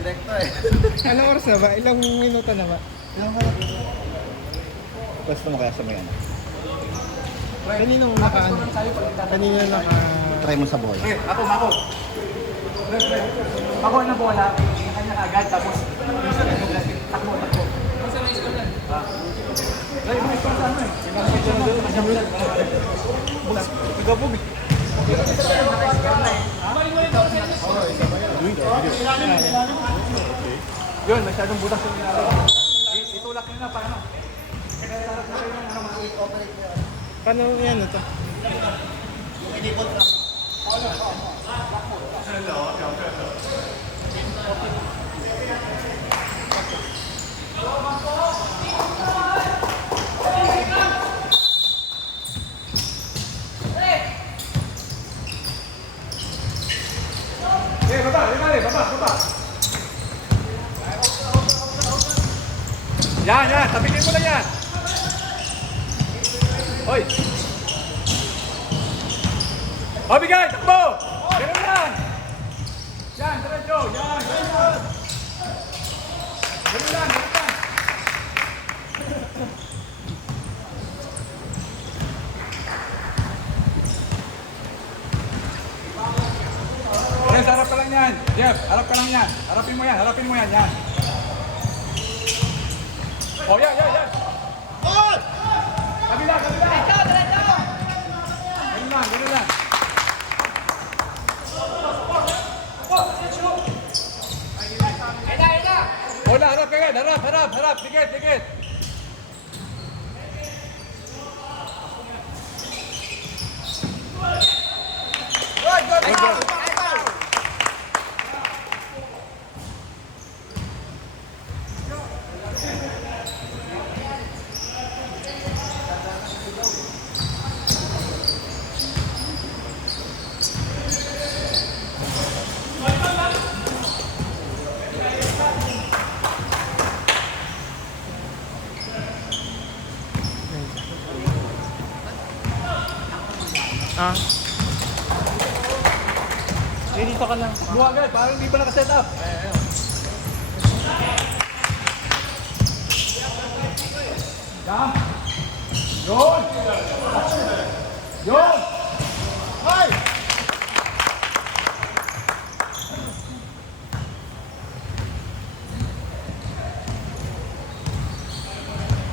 Direkto eh. Anong oras na ba? Ilang minuto na ba? Ilang ka? Gusto mo kaya sa may ano? Kaninong naka... Kanino naka... Try mo sa bola. Okay, ako. Ako na bola, kanya agad, tapos takbo. Masa na isko yan? Ay, may isko sa ano eh. Nagabog eh. Yun, masyadong butas yung ginagawa. Itulak nyo na, paano? Kaya sarap na kayo ng ano, mag-operate nyo. Paano yan ito? Baba. Yan, tabikin mo na yan. Hoy. Bigay, takbo. Ganun yan. Yan, diretso. Yan. Ganun lang. Yes, harap ka lang yan. Jeff, harap ka lang yan. Harapin mo yan. Yan. Oh, yan. Kabila. Diretso. Ganun lang. Hola, harap. Dikit. Good. Ah. Dito ka lang. Buwagad, parang hindi pa nakaset up. Yan. Yun. Hay!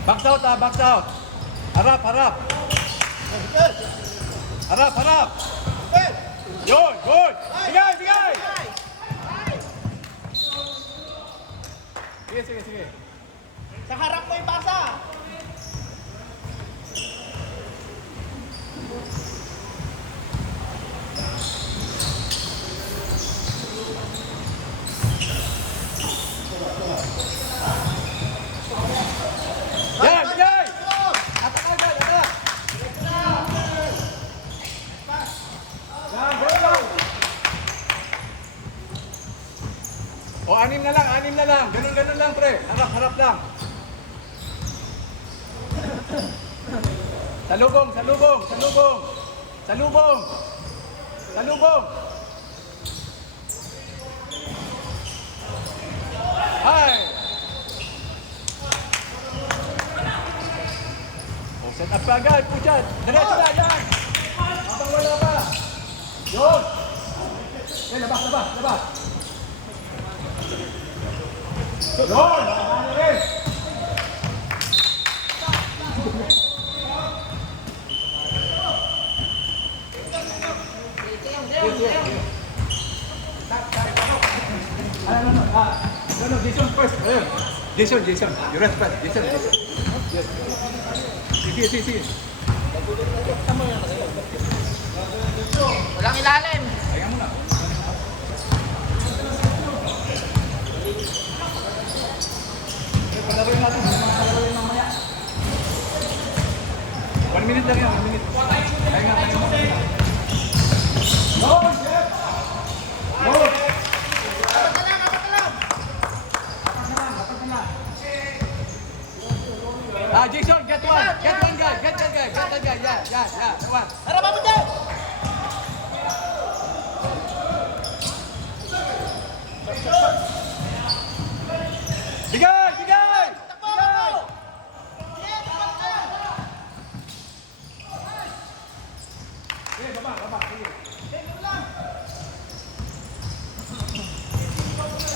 Box out. Harap. Harap. Yun, good. Bigay. Sige. Sa harap mo ipasa. Yan, bigay. Atak agad. Yan, go. O, anim na lang. Ganun lang, pre. Harap lang. Salubong. Ay! O, set up ka agad, puchat. Diretso na, yan. Habang wala pa. Yun. Okay, labas. Yun, ano rin. No, Jason first. Ayun. Jason. You rest first. Jason. Sige. Walang ilalim. Ayan mo na. Palaruin natin. Palaruin mamaya. 1 minute lang yan. 1 minute. Kaya nga. Go, Jeff! Go! Apat na lang. Jason, get one guy. Yeah. One. Harapan mo dyan.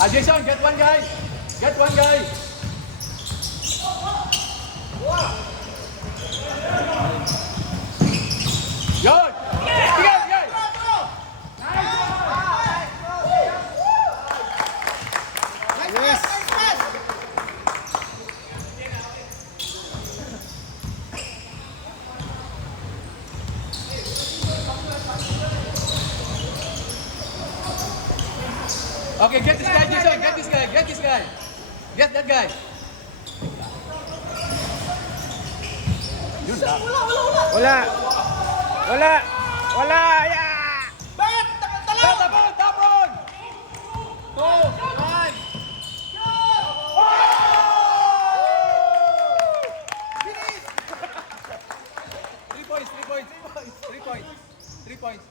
Jason, get one guy. Get one guy. Yun! Sige, sige! Yes! Okay, get this guy, Jason. Get this guy. Get this guy. Get that guy. Yun na. Wala! Wala! Wala! Yeah! Bakit? Dalaw! Tapon! Tapon! 2, 1. 3 points. 3 points. 3 points. 3 points. 3 points.